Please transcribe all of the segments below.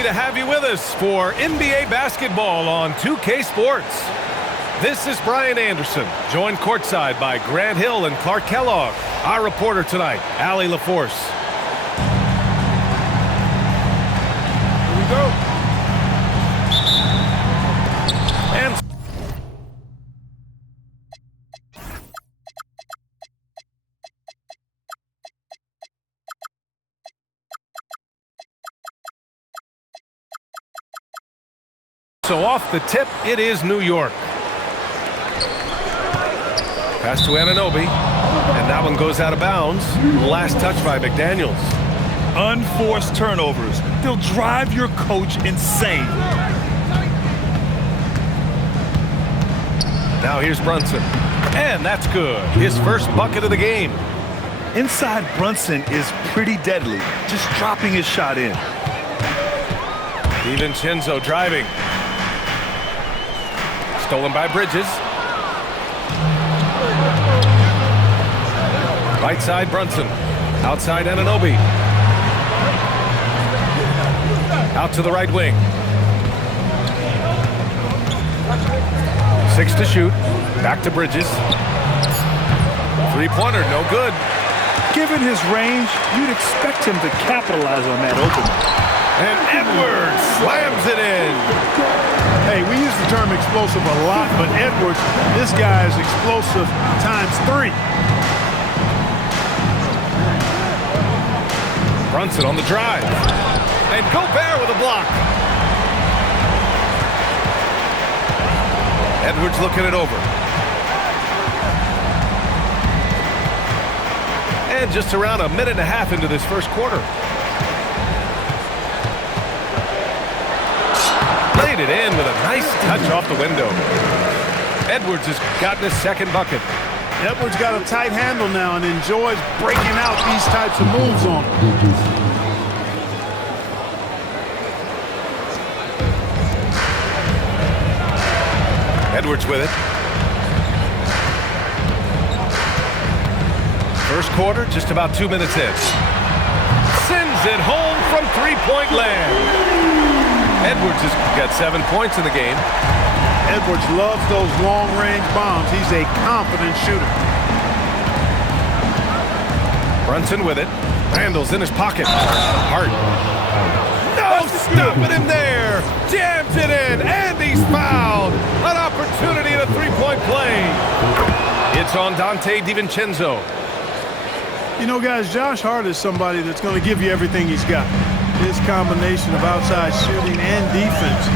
happy to have you with us for NBA basketball on 2K Sports. This is Brian Anderson, joined courtside by Grant Hill and Clark Kellogg. Our reporter tonight, Allie LaForce. Here we go. And so off the tip, it is New York. Pass to Anunoby, and that one goes out of bounds. Last touch by McDaniels. Unforced turnovers. They'll drive your coach insane. Now here's Brunson, and that's good. His first bucket of the game. Inside Brunson is pretty deadly, just dropping his shot in. DiVincenzo driving. Stolen by Bridges. Right side Brunson. Outside Anunoby. Out to the right wing. 6 to shoot. Back to Bridges. Three-pointer, no good. Given his range, you'd expect him to capitalize on that opening. And Edwards slams it in. Hey, we use the term explosive a lot, but Edwards, this guy is explosive times 3. Brunson on the drive. And Gobert with a block. Edwards looking it over. And just around a minute and a half into this first quarter. Laid it in with a nice touch off the window. Edwards has gotten his second bucket. Edwards got a tight handle now and enjoys breaking out these types of moves on him. Edwards with it. First quarter, just about 2 minutes in. Sends it home from three-point land. Edwards has got 7 points in the game. Edwards loves those long-range bombs. He's a confident shooter. Brunson with it. Randall's in his pocket. Hart. No stopping him there. Jams it in, and he's fouled. An opportunity at a three-point play. It's on Donte DiVincenzo. You know, guys, Josh Hart is somebody that's going to give you everything he's got. His combination of outside shooting and defense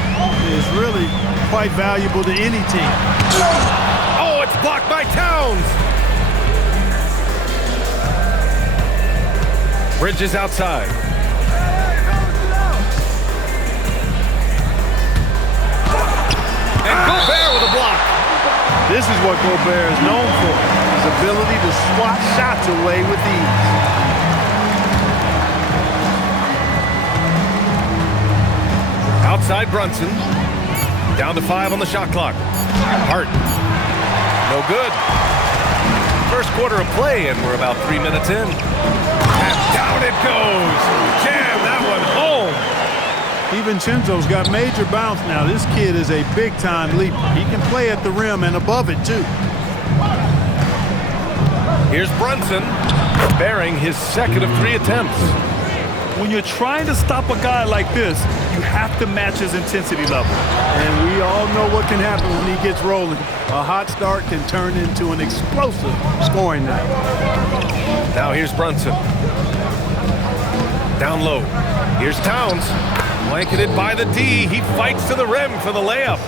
is really quite valuable to any team. Oh, it's blocked by Towns. Bridges outside. And Gobert with a block. This is what Gobert is known for, his ability to swat shots away with ease. Outside Brunson. Down to 5 on the shot clock. Hart. No good. First quarter of play, and we're about 3 minutes in. And down it goes. Jam that one home. DiVincenzo's got major bounce now. This kid is a big-time leaper. He can play at the rim and above it, too. Here's Brunson, bearing his second of 3 attempts. When you're trying to stop a guy like this, you have to match his intensity level. And we all know what can happen when he gets rolling. A hot start can turn into an explosive scoring night. Now here's Brunson. Down low. Here's Towns. Blanketed by the D. He fights to the rim for the layup.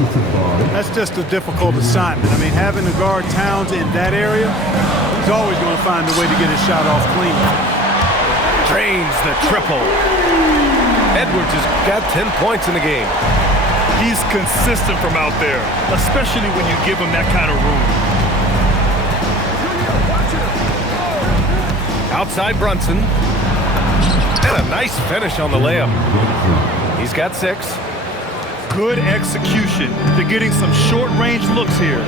That's just a difficult assignment. I mean, having to guard Towns in that area, he's always going to find a way to get his shot off clean. Drains the triple. Edwards has got 10 points in the game. He's consistent from out there, especially when you give him that kind of room. Outside Brunson. And a nice finish on the layup. He's got 6. Good execution. They're getting some short-range looks here.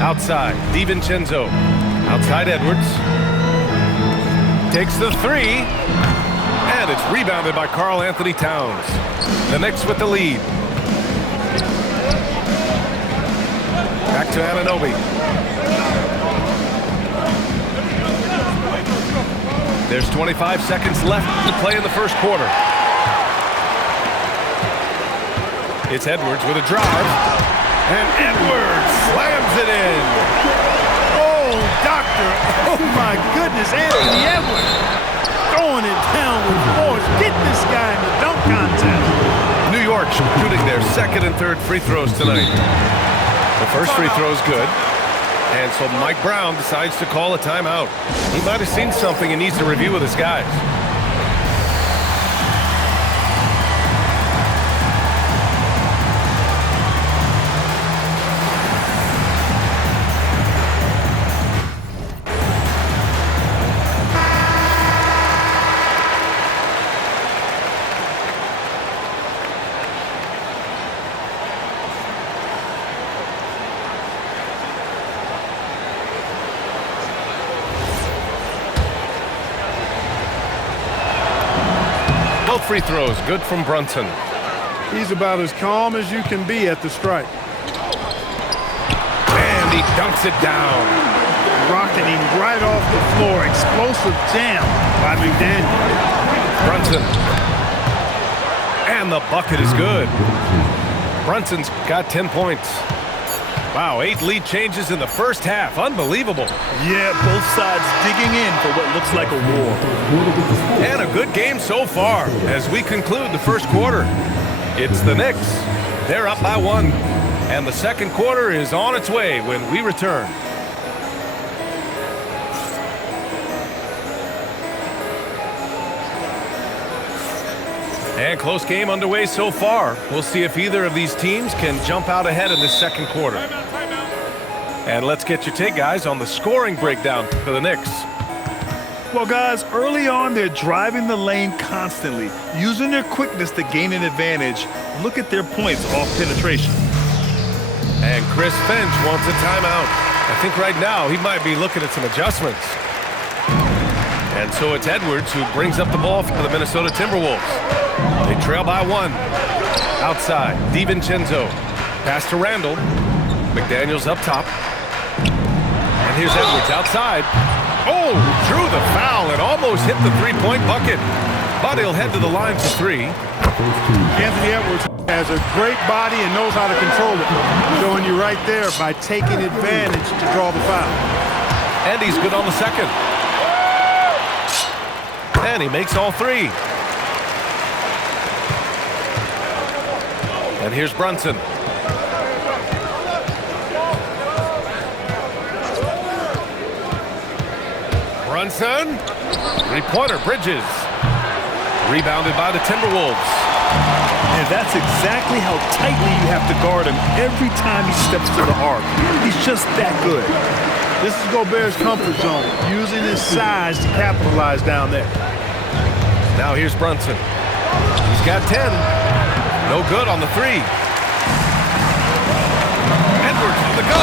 Outside, DiVincenzo. Outside Edwards. takes the three, and it's rebounded by Karl Anthony Towns. The Knicks with the lead. Back to Anunoby. There's 25 seconds left to play in the first quarter. It's Edwards with a drive, and Edwards slams it in. Oh, doctor. Oh, my goodness. Anthony Edwards throwing it down with force. Get this guy in the dunk contest. New York shooting their second and third free throws tonight. The first free throw is good. And so Mike Brown decides to call a timeout. He might have seen something and needs to review with his guys. Both free throws good from Brunson. He's about as calm as you can be at the strike. And he dunks it down. Rocketing right off the floor. Explosive jam by McDaniel. Brunson. And the bucket is good. Brunson's got 10 points. Wow, 8 lead changes in the first half. Unbelievable. Yeah, both sides digging in for what looks like a war. And a good game so far as we conclude the first quarter. It's the Knicks. They're up by 1. And the second quarter is on its way when we return. And close game underway so far. We'll see if either of these teams can jump out ahead in this second quarter. And let's get your take, guys, on the scoring breakdown for the Knicks. Well, guys, early on, they're driving the lane constantly, using their quickness to gain an advantage. Look at their points off penetration. And Chris Finch wants a timeout. I think right now he might be looking at some adjustments. And so it's Edwards who brings up the ball for the Minnesota Timberwolves. They trail by 1. Outside, DiVincenzo. Pass to Randall. McDaniels up top. And here's Edwards outside. Oh, drew the foul and almost hit the three-point bucket. But he'll head to the line for 3. Anthony Edwards has a great body and knows how to control it. Showing you right there by taking advantage to draw the foul. And he's good on the second. And he makes all 3. And here's Brunson. Brunson. Three-pointer, Bridges. Rebounded by the Timberwolves. And that's exactly how tightly you have to guard him every time he steps to the arc. He's just that good. This is Gobert's comfort zone, using his size to capitalize down there. Now here's Brunson. He's got 10. No good on the 3. Edwards with the go.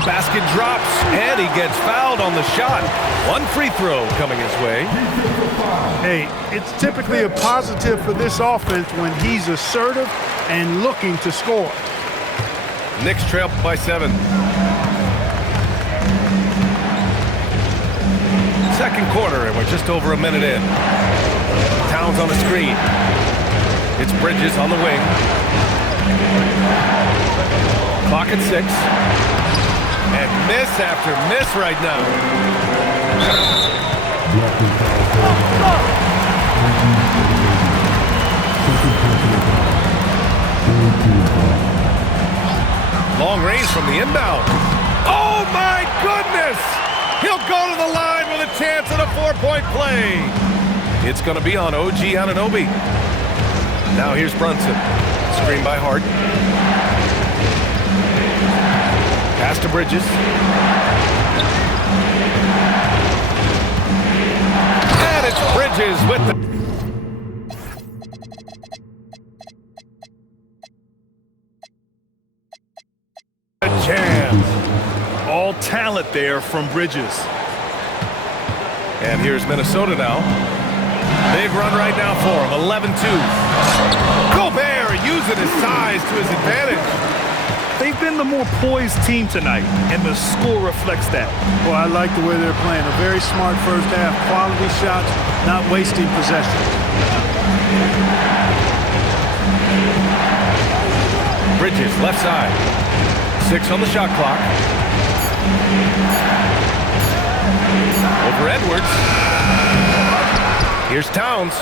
The basket drops, and he gets fouled on the shot. 1 free throw coming his way. Hey, it's typically a positive for this offense when he's assertive and looking to score. Knicks trail by 7. Second quarter, and we're just over a minute in. Towns on the screen. It's Bridges on the wing. Clock at 6. And miss after miss right now. Long range from the inbound. Oh my goodness! He'll go to the line with a chance at a 4-point play. It's going to be on OG Anunoby. Now here's Brunson. Screen by Hart. Pass to Bridges. And it's Bridges with the jam. All talent there from Bridges. And here's Minnesota now. Big run right now for him, 11-2. Gobert using his size to his advantage. They've been the more poised team tonight, and the score reflects that. Well, I like the way they're playing. A very smart first half. Quality shots, not wasting possession. Bridges, left side. 6 on the shot clock. Over Edwards. Here's Towns.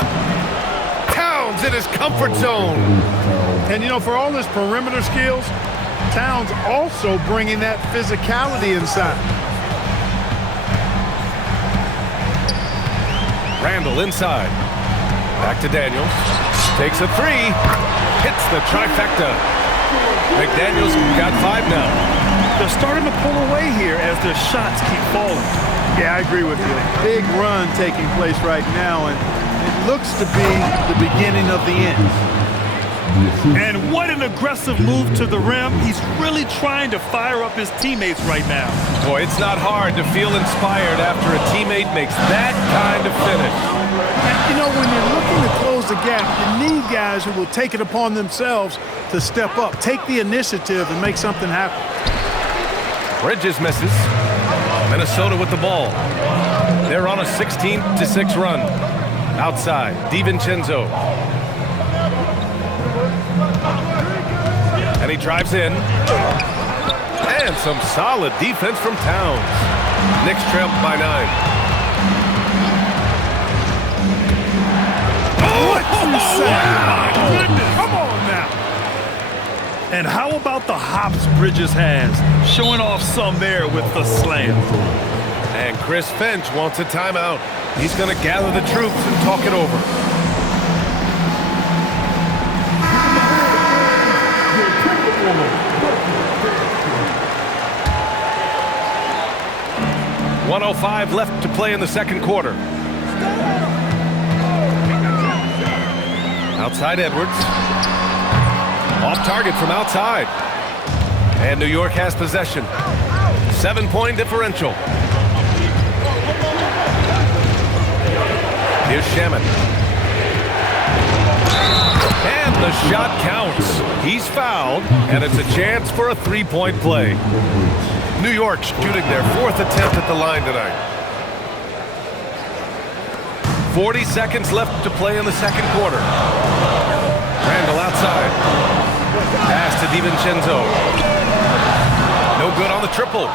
Towns in his comfort zone. And, you know, for all his perimeter skills, Towns also bringing that physicality inside. Randall inside. Back to Daniels. Takes a 3. Hits the trifecta. McDaniels got 5 now. They're starting to pull away here as their shots keep falling. Yeah, I agree with you. Big run taking place right now, and it looks to be the beginning of the end. And what an aggressive move to the rim. He's really trying to fire up his teammates right now. Boy, it's not hard to feel inspired after a teammate makes that kind of finish. And, you know, when you're looking to close the gap, you need guys who will take it upon themselves to step up, take the initiative, and make something happen. Bridges misses. Minnesota with the ball. They're on a 16-6 run. Outside, DiVincenzo. And he drives in. And some solid defense from Towns. Knicks trail by 9. My goodness. Come on now. And how about the hops Bridges has? Showing off some there with the slam. And Chris Finch wants a timeout. He's going to gather the troops and talk it over. .105 left to play in the second quarter. Outside Edwards. Off target from outside. And New York has possession. 7-point differential. Here's Shaman. And the shot counts. He's fouled, and it's a chance for a 3-point play. New York shooting their 4th attempt at the line tonight. 40 seconds left to play in the second quarter. Randall outside. Pass to DiVincenzo. No good on the triple.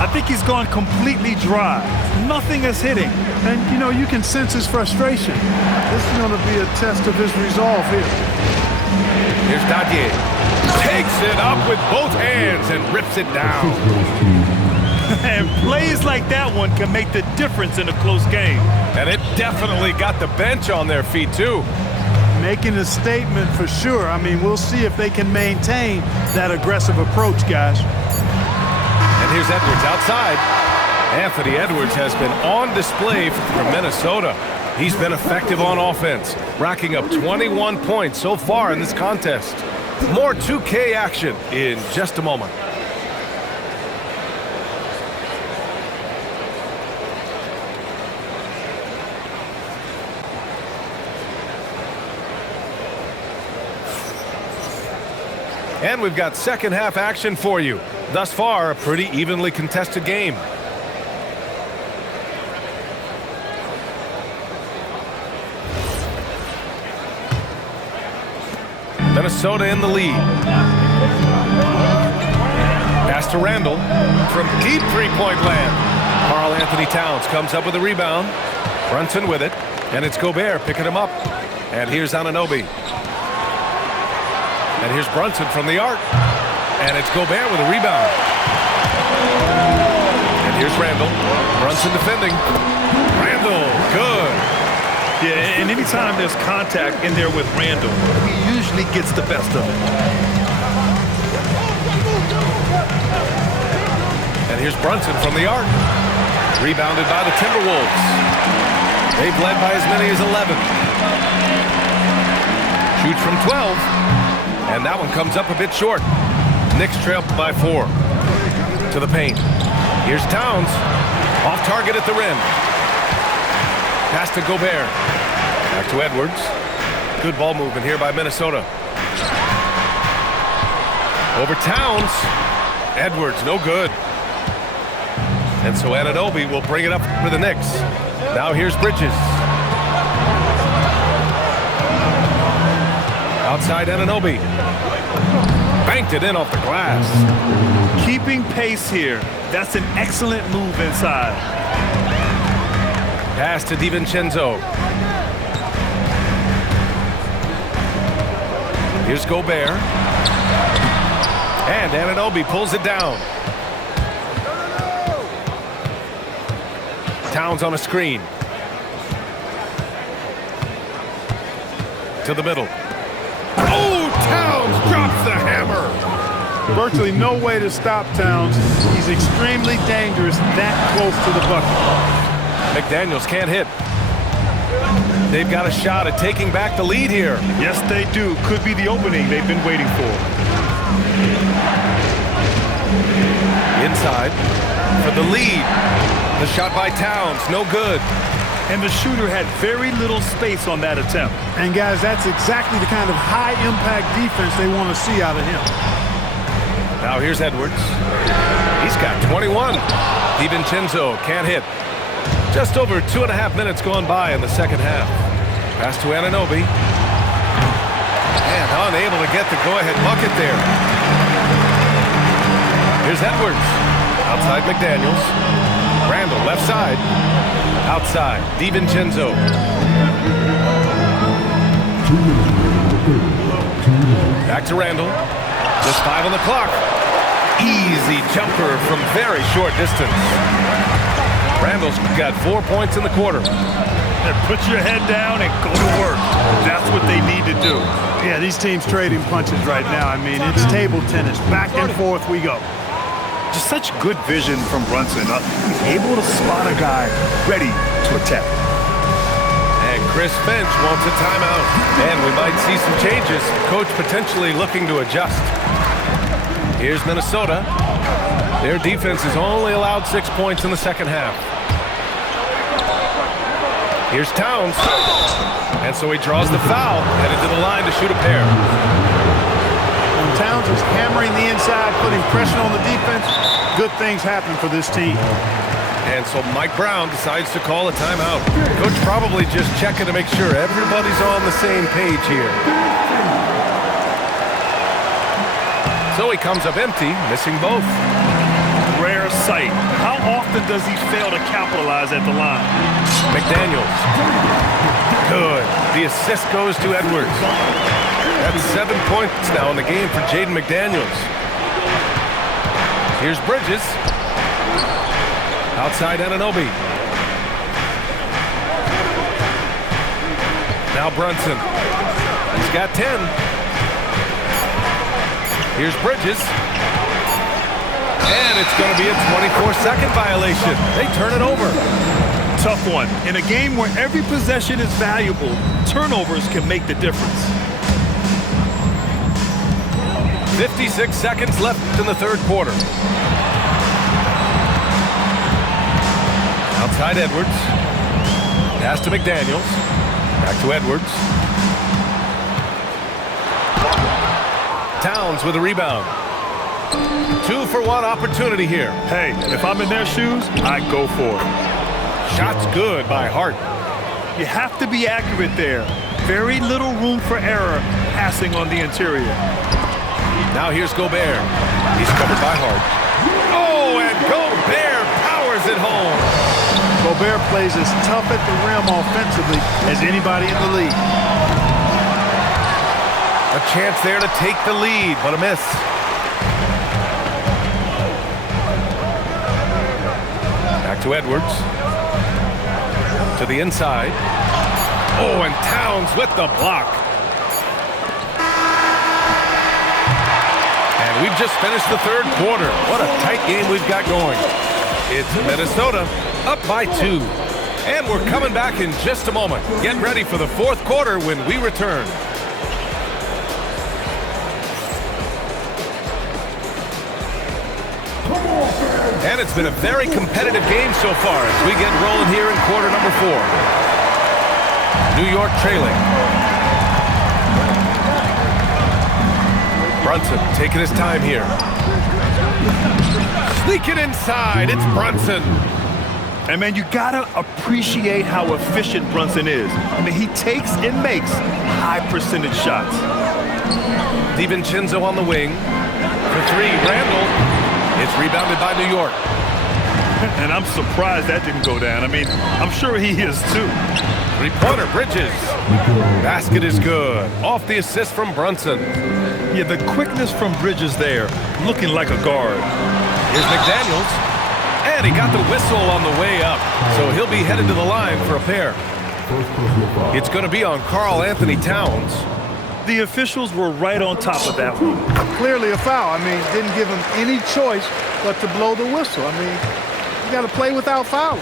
I think he's gone completely dry. Nothing is hitting. And, you know, you can sense his frustration. This is going to be a test of his resolve here. Here's Dadier. Takes it up with both hands and rips it down. And plays like that one can make the difference in a close game. And it definitely got the bench on their feet, too. Making a statement for sure. I mean, we'll see if they can maintain that aggressive approach, guys. And here's Edwards outside. Anthony Edwards has been on display for Minnesota. He's been effective on offense, racking up 21 points so far in this contest. More 2K action in just a moment. And we've got second half action for you. Thus far, a pretty evenly contested game. Minnesota in the lead. Pass to Randall from deep three-point land. Karl Anthony Towns comes up with a rebound. Brunson with it, and it's Gobert picking him up. And here's Anunoby. And here's Brunson from the arc. And it's Gobert with a rebound. And here's Randall. Brunson defending. Randall, good. Yeah, and anytime there's contact in there with Randall, he usually gets the best of it. And here's Brunson from the arc. Rebounded by the Timberwolves. They've led by as many as 11. Shoots from 12. And that one comes up a bit short. Knicks trail by 4. To the paint. Here's Towns. Off target at the rim. Pass to Gobert. Back to Edwards. Good ball movement here by Minnesota. Over Towns. Edwards, no good. And so Anunoby will bring it up for the Knicks. Now here's Bridges. Outside Anunoby. Banked it in off the glass. Keeping pace here. That's an excellent move inside. Pass to DiVincenzo. Here's Gobert. And Anunoby pulls it down. Towns on a screen. To the middle. Oh, Towns drops the hammer. Virtually no way to stop Towns. He's extremely dangerous that close to the bucket. McDaniels can't hit. They've got a shot at taking back the lead here. Yes, they do. Could be the opening they've been waiting for. Inside for the lead. The shot by Towns, no good. And the shooter had very little space on that attempt. And guys, that's exactly the kind of high-impact defense they want to see out of him. Now here's Edwards. He's got 21. DiVincenzo can't hit. Just over 2.5 minutes gone by in the second half. Pass to Anunoby. And unable to get the go-ahead bucket there. Here's Edwards. Outside McDaniels. Randall left side. Outside DiVincenzo. Back to Randall. Just 5 on the clock. Easy jumper from very short distance. Randall's got 4 points in the quarter. And put your head down and go to work. That's what they need to do. Yeah, these teams trading punches right now. I mean, it's table tennis. Back and forth we go. Just such good vision from Brunson. He's able to spot a guy ready to attack. And Chris Finch wants a timeout. And we might see some changes. Coach potentially looking to adjust. Here's Minnesota. Their defense has only allowed 6 points in the second half. Here's Towns. And so he draws the foul, headed to the line to shoot a pair. When Towns is hammering the inside, putting pressure on the defense, good things happen for this team. And so Mike Brown decides to call a timeout. Coach probably just checking to make sure everybody's on the same page here. So he comes up empty, missing both. Rare sight. How often does he fail to capitalize at the line? McDaniels. Good. The assist goes to Edwards. That's 7 points now in the game for Jaden McDaniels. Here's Bridges. Outside Anunoby. Now Brunson. He's got 10. Here's Bridges. And it's going to be a 24-second violation. They turn it over. Tough one. In a game where every possession is valuable, turnovers can make the difference. 56 seconds left in the third quarter. Outside Edwards. Pass to McDaniels. Back to Edwards. Towns with a rebound. 2-for-1 opportunity here. Hey, if I'm in their shoes, I'd go for it. Shot's good by Hart. You have to be accurate there. Very little room for error passing on the interior. Now here's Gobert. He's covered by Hart. Oh, and Gobert powers it home. Gobert plays as tough at the rim offensively as anybody in the league. A chance there to take the lead, but a miss. Back to Edwards. To the inside. Oh, and Towns with the block. And we've just finished the third quarter. What a tight game we've got going. It's Minnesota up by 2. And we're coming back in just a moment. Get ready for the fourth quarter when we return. And it's been a very competitive game so far as we get rolling here in quarter number 4. New York trailing. Brunson taking his time here. Sneaking inside, it's Brunson. And man, you gotta appreciate how efficient Brunson is. I mean, he takes and makes high percentage shots. DiVincenzo on the wing. For three, Randall. It's rebounded by New York. And I'm surprised that didn't go down. I mean, I'm sure he is too. Three-pointer, Bridges. Basket is good. Off the assist from Brunson. Yeah, the quickness from Bridges there, looking like a guard. Here's McDaniels. And he got the whistle on the way up. So he'll be headed to the line for a pair. It's going to be on Karl Anthony Towns. The officials were right on top of that one. Clearly a foul. I mean, didn't give him any choice but to blow the whistle. I mean, you got to play without fouling.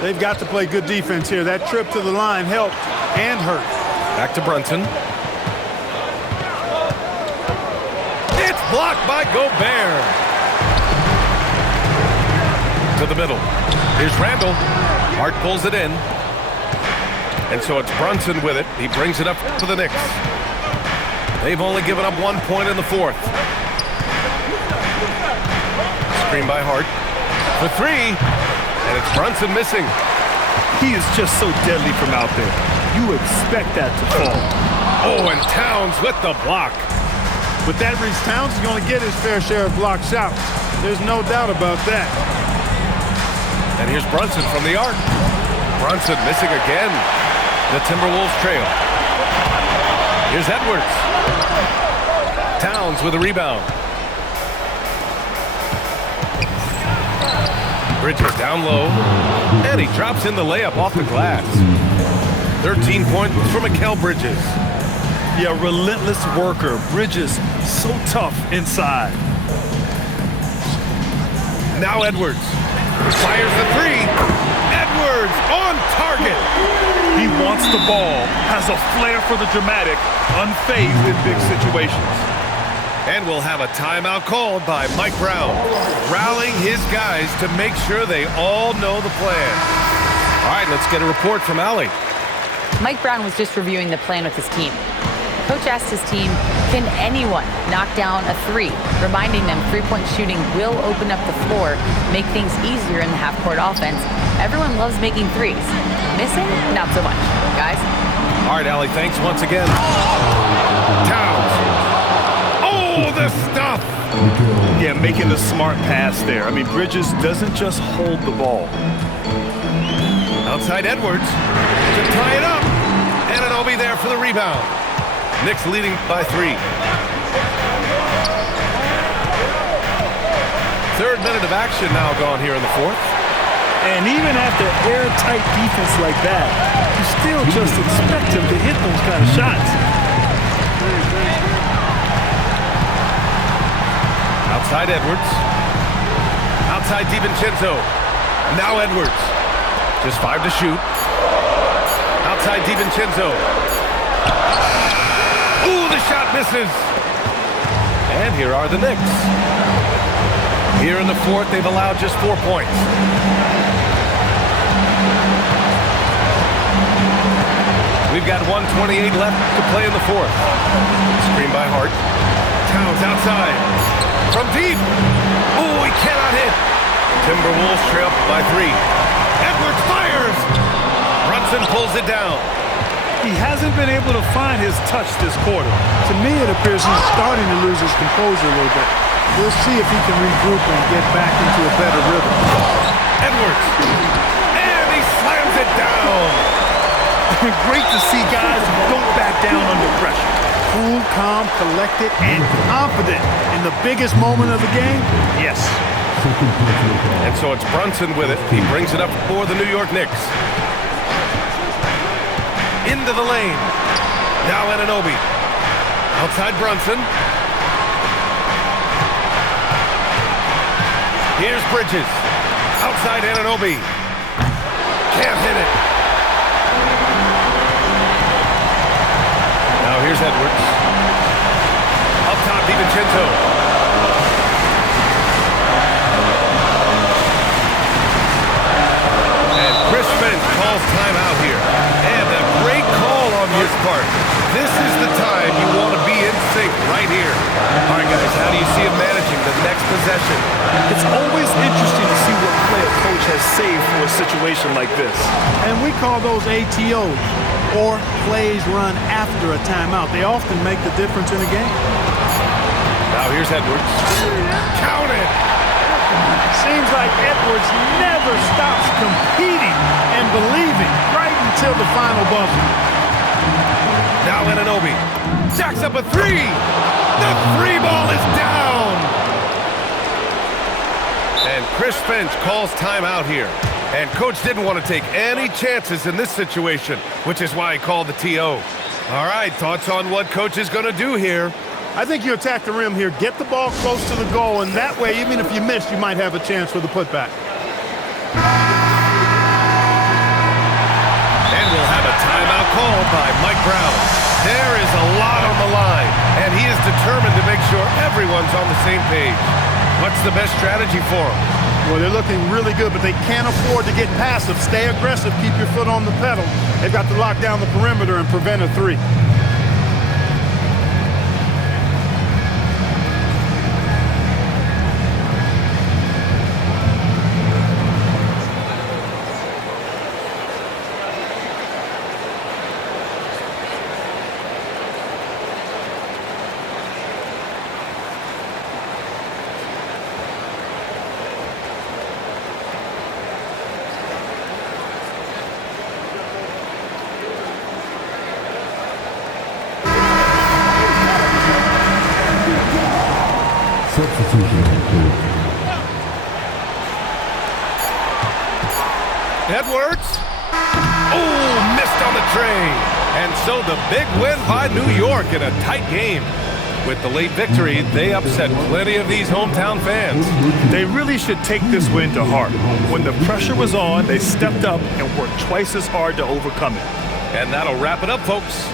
They've got to play good defense here. That trip to the line helped and hurt. Back to Brunson. It's blocked by Gobert. To the middle. Here's Randall. Hart pulls it in. And so it's Brunson with it. He brings it up to the Knicks. They've only given up 1 point in the fourth. Screen by Hart. For three. And it's Brunson missing. He is just so deadly from out there. You expect that to fall. Oh, and Towns with the block. With that reach, Towns is going to get his fair share of block shots. There's no doubt about that. And here's Brunson from the arc. Brunson missing again. The Timberwolves trail. Here's Edwards. Towns with a rebound. Bridges down low. And he drops in the layup off the glass. 13 points for Mikal Bridges. Yeah, relentless worker. Bridges, so tough inside. Now Edwards. Fires the three. Edwards on target. He wants the ball, has a flair for the dramatic, unfazed in big situations. And we'll have a timeout called by Mike Brown, rallying his guys to make sure they all know the plan. All right, let's get a report from Allie. Mike Brown was just reviewing the plan with his team. Coach asked his team, can anyone knock down a three? Reminding them three-point shooting will open up the floor, make things easier in the half-court offense. Everyone loves making threes. Missing? Not so much. Guys? All right, Allie, thanks once again. Towns. Oh, the stuff! Yeah, making the smart pass there. I mean, Bridges doesn't just hold the ball. Outside Edwards to tie it up. And Anunoby there for the rebound. Knicks leading by three. Third minute of action now gone here in the fourth. And even after airtight defense like that, you still just expect him to hit those kind of shots. Outside Edwards. Outside DiVincenzo. Now Edwards. Just 5 to shoot. Outside DiVincenzo. Ooh, the shot misses. And here are the Knicks. Here in the fourth, they've allowed just 4 points. We've got 1:28 left to play in the fourth. Screen by Hart. Towns outside. From deep. Oh, he cannot hit. Timberwolves trail by 3. Edwards fires. Brunson pulls it down. He hasn't been able to find his touch this quarter. To me, it appears he's starting to lose his composure a little bit. We'll see if he can regroup and get back into a better rhythm. Edwards. And he slams it down. Great to see guys who don't back down under pressure. Cool, calm, collected, and confident in the biggest moment of the game. Yes. And so it's Brunson with it. He brings it up for the New York Knicks. Into the lane. Now Anunoby. Outside Brunson. Here's Bridges. Outside Anunoby. Can't hit it. Now here's Edwards. Up top, DiVincenzo. And Chris Finch calls timeout here. And part. This is the time you want to be in sync right here. All right, guys, how do you see him managing the next possession? It's always interesting to see what play a coach has saved for a situation like this. And we call those ATOs, or plays run after a timeout. They often make the difference in a game. Now here's Edwards. Count it! Seems like Edwards never stops competing and believing right until the final buzzer. Now Anunoby jacks up a three. The free ball is down. And Chris Finch calls timeout here. And coach didn't want to take any chances in this situation, which is why he called the TO. All right, thoughts on what coach is going to do here? I think you attack the rim here, get the ball close to the goal, and that way, even if you miss, you might have a chance for the putback. And we'll have a timeout called by Mike Brown. There is a lot on the line, and he is determined to make sure everyone's on the same page. What's the best strategy for him? Well, they're looking really good, but they can't afford to get passive. Stay aggressive, keep your foot on the pedal. They've got to lock down the perimeter and prevent a three. Edwards. Oh, missed on the tray. And so the big win by New York in a tight game. With the late victory, they upset plenty of these hometown fans. They really should take this win to heart. When the pressure was on, they stepped up and worked twice as hard to overcome it. And that'll wrap it up, folks.